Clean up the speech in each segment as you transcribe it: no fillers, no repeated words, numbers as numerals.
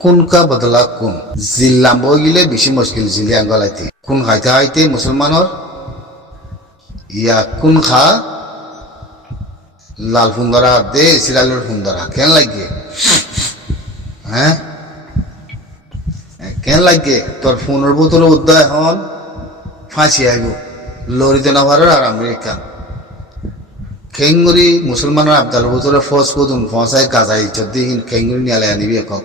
কোন কা বদলা কোন জিল্লাম বগিলে বেশি মুশকিল জিলি আঙ্গলাইতে কোন খাইতে খাইতে মুসলমানের ইয়া কোন খা লাল ফুন্দরা দে সিরালের ফুন্দরা কেন লাগে হ্যাঁ কেন লাগে তোর ফোনের বোতল উদ্দয় এখন ফাঁসি আইব লরিতে না ভারত আর আমেরিকা খেঙ্গুরি মুসলমানের আবদাল বোতলে ফস কদুন ফসাই গাজাই যদি খেঙ্গুরি নিয়ালে আনিবি একক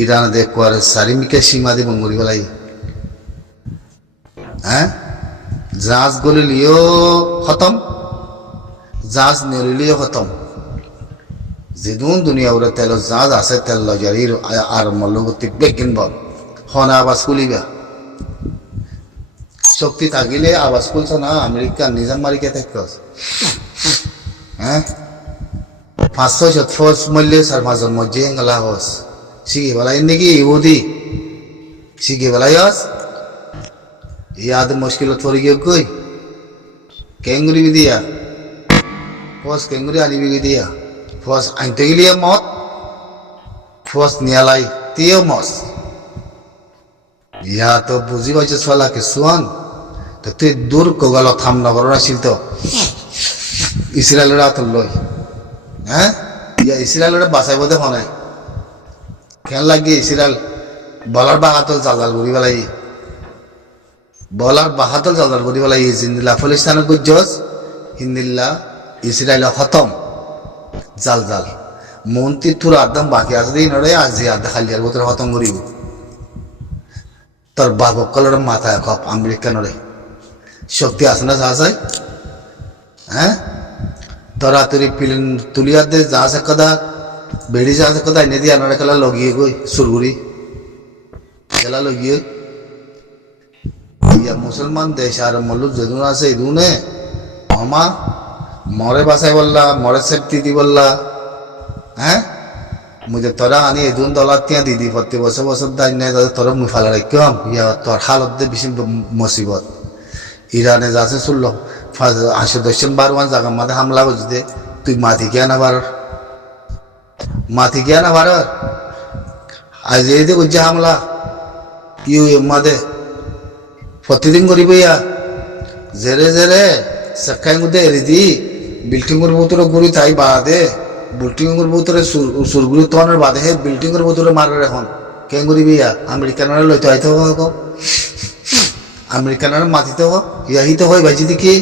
ইরান দেখো আর সারিমিকে সীমা দিব মরি বেলাই হ্যাঁ জাহাজ গলিলিও খতম জাহাজ নলিলিও খতম যেদুন দুনিয়া ওরা তেল জাহাজ আছে তেল লজারির আর মল্লগতি বেগিন বল হনা আবাস কুলিবা শক্তি থাকিলে আবাস খুলছে না আমেরিকা নিজাম মারিকে থাকতে হ্যাঁ 500 ফোর্স মূল্যে সার মাজন মজ্জে গলা হস শিখে বেলাই নাকি ইহুদি শিখে বেলাই হস ইয়াদ মুশকিল পড়ে গিয়ে কই কেঙ্গুরি দিয়া ফস কেঙ্গুরি আনিবি দিয়া ফস আনতে গেলে মত ফস নিয়ালাই তিও মস ইয়া তো বুঝি পাইছে চলাকে সোয়ান তো তুই দূর কগাল থাম না বড় আসিল তো ইসরায়েলের আতল লই হ্যাঁ ইয়া ইসরায়েলের বাঁচাইব দেখো নাই কেন লাগে ইসরায়েল বলার বাহাতল জালজাল করি বেলাই বলার বাহাতল জালজাল করি বেলাই জিন্দিল্লা ফলিস্তানের গুজ্জস হিন্দিল্লা ইসরায়েল খতম জাল জাল মন্ত্রী তোর একদম বাকি আছে দিন আজি আর খালি আর বোতল খতম করিব তোর বাপ কলর মাথায় খপ আমেরিকানরে শক্তি আছে না যা যায় হ্যাঁ তোরা তুরি পিলিন তুলিয়ার দে যা আছে কদা বেড়ি যা আছে কদা এনে দিয়ে আনারে খেলা লগিয়ে গই সুরগুড়ি খেলা লগিয়ে ইয়া মুসলমান দেশ আর মল্লুক যেদুন আছে এদুনে মামা মরে বাসাই বললা মরে সেফটি দি বললা হ্যাঁ মুঝে তোরা আনি এদুন দলার তিয়া দিদি প্রতি বছর বছর দায় নাই তোরা মুই ফালা রাখম ইয়া তোর হালত দে বেশি মুসিবত ইরানে যাচ্ছে শুনল 80-100 জায়গা মাঝে হামলা করছে তুই মাথি গিয়া না ভার আজ এই যে করছে হামলা ইউ মাদে প্রতিদিন করিব ইয়া জেরে জেরে সাক্ষাই মধ্যে এরি দি বিল্ডিংয়ের ভিতরে ঘুরি তাই বাদে বিল্ডিংয়ের ভিতরে সুরগুলি তনের বাদে হে বিল্ডিংয়ের ভিতরে মারে এখন কেন করিবি ইয়া আমেরিকানরা লইতে হইতে হোক আমেরিকানরা মাতিতে হোক ইয়াহিতে হয় ভাইজি দেখি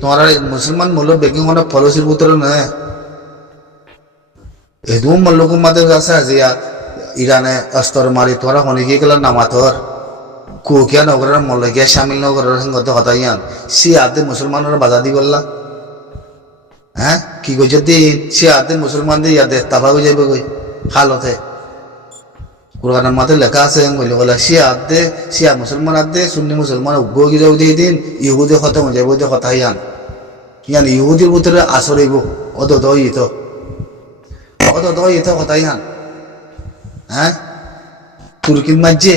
তোমার মুসলমান মূল্য বেগিং হনে ফলসির ভিতরে নয় এদুম মল্লকুম মাদে আছে যে ইরানে অস্তর মারি তোরা হনে গিয়ে গেল নামাতর কুকিয়া নগরের মল্লকিয়া শামিল নগরের সঙ্গে হতাইয়ান সে আদে মুসলমানের বাধা দি বললা হ্যাঁ কি কই যদি সে আদে মুসলমান দিয়ে ইয়াদে তাফা হয়ে যাবে কই হালতে কোরআনের মাথায় লেখা আছে বলে বলে শিয়া মুসলমান আদে সুন্নি মুসলমান উগ্র গিয়ে দিয়ে দিন ইহুদি খতম হয়ে যাবে হতাইয়ান ইয়ান ইহুদির ভিতরে আসরিব অত দইত হতাইয়ান হ্যাঁ তুর্কির মাঝে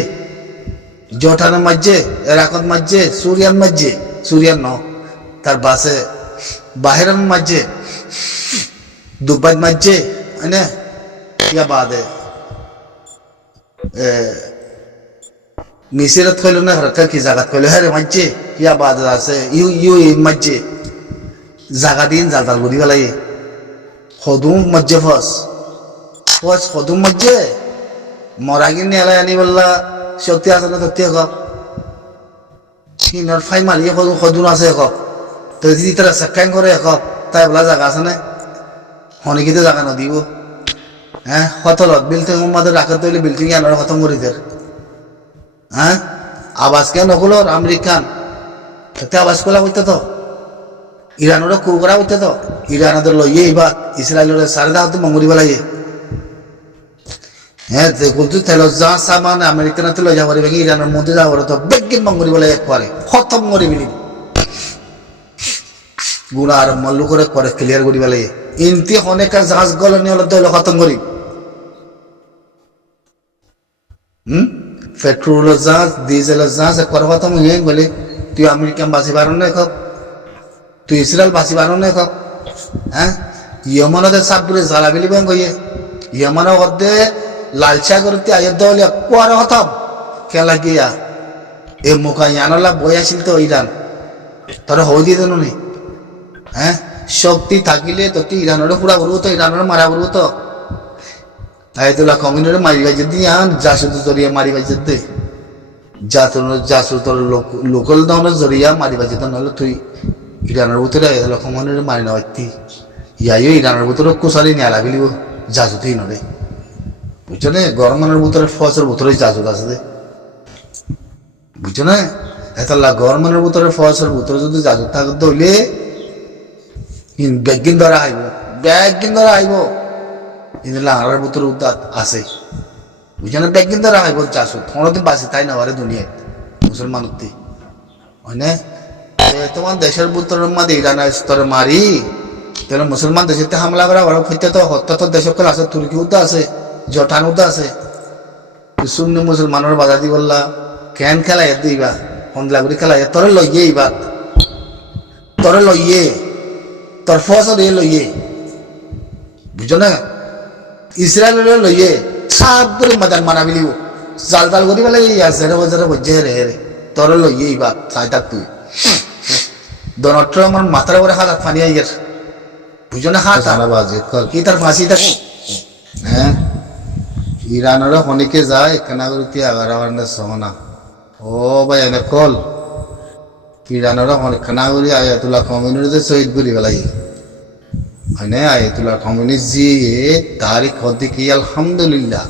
জর্ডানের মাঝে ইরাকের মাঝে সুরিয়ান ন তার বাসে বাহিরের মাঝে দুবাই মাঝে এনে ইয়া বাদে মিসিরত কইল না হরকা কি জায়গা কইল হ্যাঁ মাঝে ইয়া বাদে আছে ইউ মাঝে জায়গা দিন জালতাল করি বেলাই সদুম মাঝে ফস সদুম মাঝে মরাগিন এলাই আনি বললা শক্তি আছে না সত্যি কক সিনার ফাই মারিয়ে সদুন আছে কক তো যদি তারা সাক্ষাইন করে কক তাই বলা জায়গা আছে না হনিকিতে জায়গা নদিব হ্যাঁ হতলত বিল্ডিং মাদের রাখতে হইলে বিল্ডিং আনার খতম করি দের হ্যাঁ আবাস কেন নকলো আমেরিকান তাতে আবাস করা হইতে তো ইরানোরা কু করা হইতে তো ইরানদের লইয়ে এইবার ইসরায়েলের সারে দাও তো মঙ্গরি বেলাইয়ে হ্যাঁ দেখুন তুই তেল যা সামান আমেরিকান লই যাব পারবে ইরানের মধ্যে যাওয়ার তো বেগিন মঙ্গরি বেলাই একবারে খতম করে বিলি গুণা আর মল্লু করে ক্লিয়ার করি বেলাইয়ে ইনতি অনেক জাহাজ গলে নিয়ে হলে তো খতম করি পেট্রোলের জাহাজ ডিজেলের জাহাজ একবার খতম হয়ে বলে তুই আমেরিকান বাসি পারো না কক তুই ইসরায়েল বাসি পারো না কক হ্যাঁ ইয়মনদের সাপগুলো জ্বালা বিলি ব্যাংক হইয়ে ইয়ামানো গদ্দে লালচা করতে আয়োদ্ধ হলে কুয়ার হতাম খেলা গিয়া এ মুখা ইয়ানলা বই আসিল তো ইরান তোরা হই দিয়ে দেন নি হ্যাঁ শক্তি থাকিলে তো ইরানের পুরা করবো তো ইরানের মারা করবো তো আয়াতুল্লাহ খমিনের মারিবা যদি আন জাসুদ জরিয়া মারিবা যদি জাসুদ লোকাল দাউনের জরিয়া মারিবা যেত নাহলে তুই ইরানের ভিতরে আয়াতুল্লাহ খমিনের মারি না পারতি ইয়াইও ইরানের ভিতরে কুশালি নিয়ে লাগিলিব জাসুদই নরে বুঝছো না গরমানের ভিতরে ফসের ভিতরে জাসুদ আছে দে বুঝছো না এতাল্লাহ গরমানের ভিতরে ফসের ভিতরে যদি জাসুদ থাকতে হইলে ব্যাগিন ধরা আইব ইনলা আড়ার ভিতরে উদ্দাত আছে বুঝছো না ব্যাগিন ধরা আইব জাসুদ কোনোদিন বাঁচি তাই না আরে দুনিয়ায় মুসলমান উত্তি হয় না তোমার দেশের ভিতরের মধ্যে ইরানের স্তরে মারি তাহলে মুসলমান দেশেতে হামলা করা ওরা ফিরতে তো হত্যা তো দেশকল আছে তুর্কি উদ্দা আছে জটান উদ্দা আছে সুন্নি মুসলমানের বাধা দি বললা কেন খেলা এর দিবা হন্দলা করে খেলা তোরে লইয়ে এইবার তোরে লইয়ে তোর ফসল এ লইয়ে বুঝছো না ইসরায়েলের লইয়ে সাত করে মাদান মানাবি দিব জাল জাল করি বলে এই জেরে বজরে বজ্জে রে রে তোরে লইয়ে এইবার চাই থাক তুই দনট্র আমার মাথার উপরে হাত পানি আই গেছে বুঝো না হাত কি তার ফাঁসি থাকে হ্যাঁ ইরানের হনিকে যায় কেনাগুড়িতে আগার সোনা ও ভাই এনে কল ইরানের কেনাগুড়ি আয়াতুল্লাহ খমিনের যে শহীদ করি বেলাই হয় না আয়াতুল্লাহ খমিনি জি তারিখ হদ্দি কি আলহামদুলিল্লাহ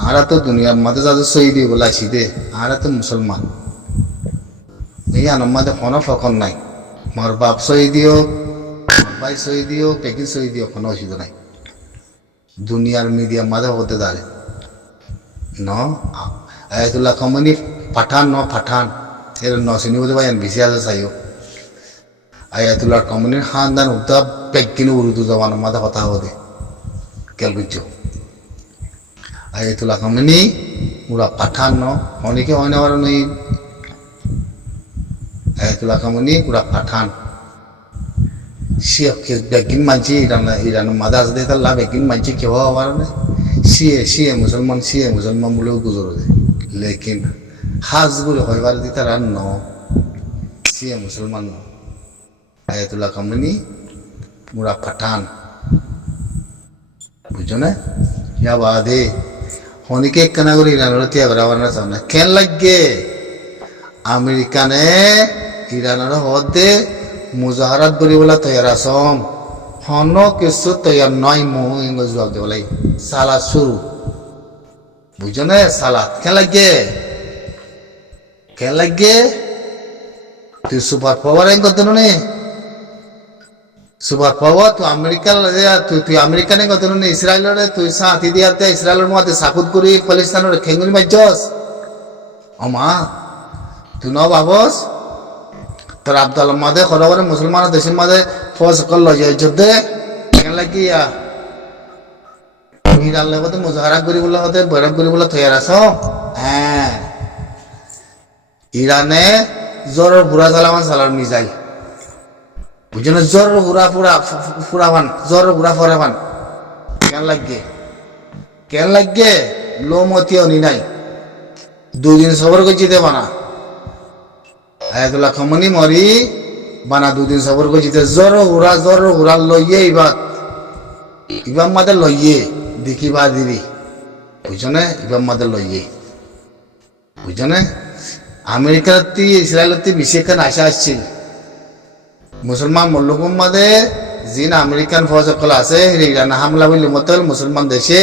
আরা তো দুনিয়ার মাঝে যাদের শহীদ বলাইছি দে আরা তো মুসলমান এই আনন্দ মাঝে কোনো ফকর নাই মোর বাপ শহীদিও ভাই শহীদিও পেকিন শহীদিও কোনো অসুবিধা নাই দুনিয়ার মিডিয়ার মাঝে হতে দাঁড়ে ন আয়াতুল্লাহ খমিনি পাঠান ন পাঠান এর নসিনি বলে ভাই বেশি আছে চাইও আয়াতুল্লাহ খমিনির খানদান উদ্দা পেকিন উর্দু জবানের মাঝে কথা হতে কেল বুঝছো আয়াতুল্লাহ খমিনি পুরা পাঠান ন অনেকে হয় না নেই আয়াতুল্লাহ খমিনি পুরা পাঠান সিয়ে বেগিন মানছি ইরানের মাঝে আছে দে তার বেগিন মানছি কেউ হওয়ার সিয়ে মুসলমান বলেও গুজর দে লেকিন হাজ গুলো হইবার দি তারা ন সিয়ে মুসলমান ন আয়াতুল্লাহ খমিনি পুরা পাঠান বুঝছো না ইয়া বাদে হনিকে কেনা করে ইরানের ত্যাগ করা না চাও না কেন লাগে আমেরিকানে ইরানের হদে মুজাহারাত করিবলা তৈয়ার আসম হন কিছু তৈয়ার নয় মো ইংরেজ জবাব দেবলাই সালাদ শুরু বুঝছো না সালাদ কেন লাগে তুই সুপার পাওয়ার এন করতে নে সুপার পাওয়ার তুই আমেরিকার তুই আমেরিকানে করতে নে ইসরায়েলের তুই সাথী দিয়াতে ইসরায়েলের মধ্যে সাকুত করি ফলিস্তানের খেঙ্গুরি মাইজস অমা তুই ন ভাবস তোর আব্দাল মাঝে খরবরে মুসলমান দেশের মাঝে ফস কল লয় যুদ্ধে কেন লাগিয়া তুমি জানলে কত মুজাহারা করি বলে হতে বৈরব করি বলে তৈয়ার আস হ্যাঁ ইরানে জ্বরের বুড়া চালামান চালার মিজাইল বুঝছো না জ্বরের বুড়া ফুরাবান জ্বরের বুড়া ফরাবান কেন লাগে লোমতি অনি নাই দুদিন সবর করছি দেবা না আয়াতুল্লাহ খমিনি মরি বানা দুদিন সবর করছি জ্বর হুরা লইয়ে ইবাম মাদের লইয়ে দেখিবা দিবি বুঝছো না ইবাম মাদের লইয়ে বুঝছো না আমেরিকার ইসরায়েলের বিশেষ আশা আসছিল মুসলমান মল্লুকুম মাদে জিন আমেরিকান ফৌজ সকল আছে ইরান হামলা বলি মতল মুসলমান দেশে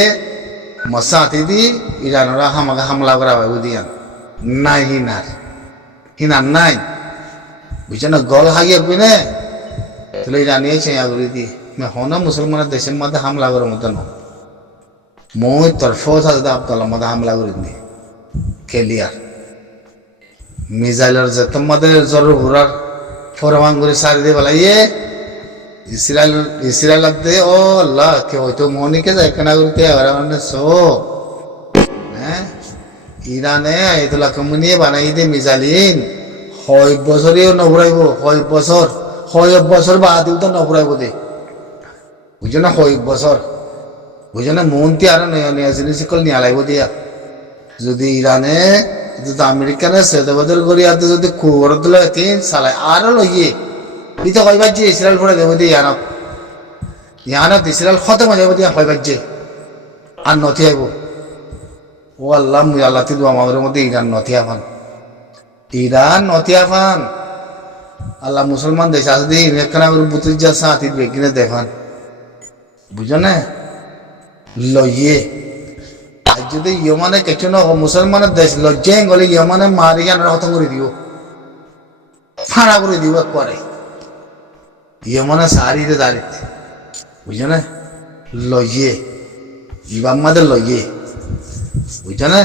মশা হাতি দি ইরানরা হামাকে হামলা করা হয় বুঝিয়ান নাই হিনার নাই বুঝছো না গল হাগিয়ে পিনে তাহলে ইরানিয়ে চেয়া করে দি হন মুসলমানের দেশের মধ্যে হামলা করার মতো ন মই তোর ফৌজ হাজদা আব্দুল্লাহ মধ্যে হামলা করে দি কেলিয়ার মিসাইলের যে তোমাদের জরুর ঘোরার ফরমান করে সারি দিয়ে বলাইয়ে ইসরায়েল দে ও আল্লাহ কে হয়তো মনিকে যায় কেনা করতে মানে হ্যাঁ ইরানে আয়াতুল্লাহ খমিনি বানাই দিয়ে মিসাইলিন 6 বছরেও নবরাইব 6 বছর বাদেও তো নবরাইব দে বুঝছো না 6 বছর বুঝো না মন্ত্রী আর নয়া জিনিস কল নিয়ে লাগবো দিয়া যদি ইরানে যদি আমেরিকানে সেদবদল করি আর যদি খবর দিল তিন সালাই আরো লইয়ে ইতো কইবার যে ইসরায়েল পড়ে দেবো দিয়ে ইয়ানত ইসরায়েল খতম হয়ে যাবো দিয়া কইবার যে আর নথি আইব ও আল্লাহ মুই আল্লাহ তিদু আমাদের মধ্যে ইরান নথি আফান ইরান নথি আফান আল্লাহ মুসলমান দেশ আছে দিয়ে ইরান বুতুর যা সাথী বেগিনে দেখান বুঝো না লইয়ে আর যদি ইয়মানে কিছু না মুসলমানের দেশ লজ্জায় গলে ইয়মানে মারি আনার খতম করে দিব ফাড়া করে দিব একবারে ইয়মানে সারিতে দাঁড়িতে বুঝো না লইয়ে ইবাম মাদের লইয়ে বুঝো না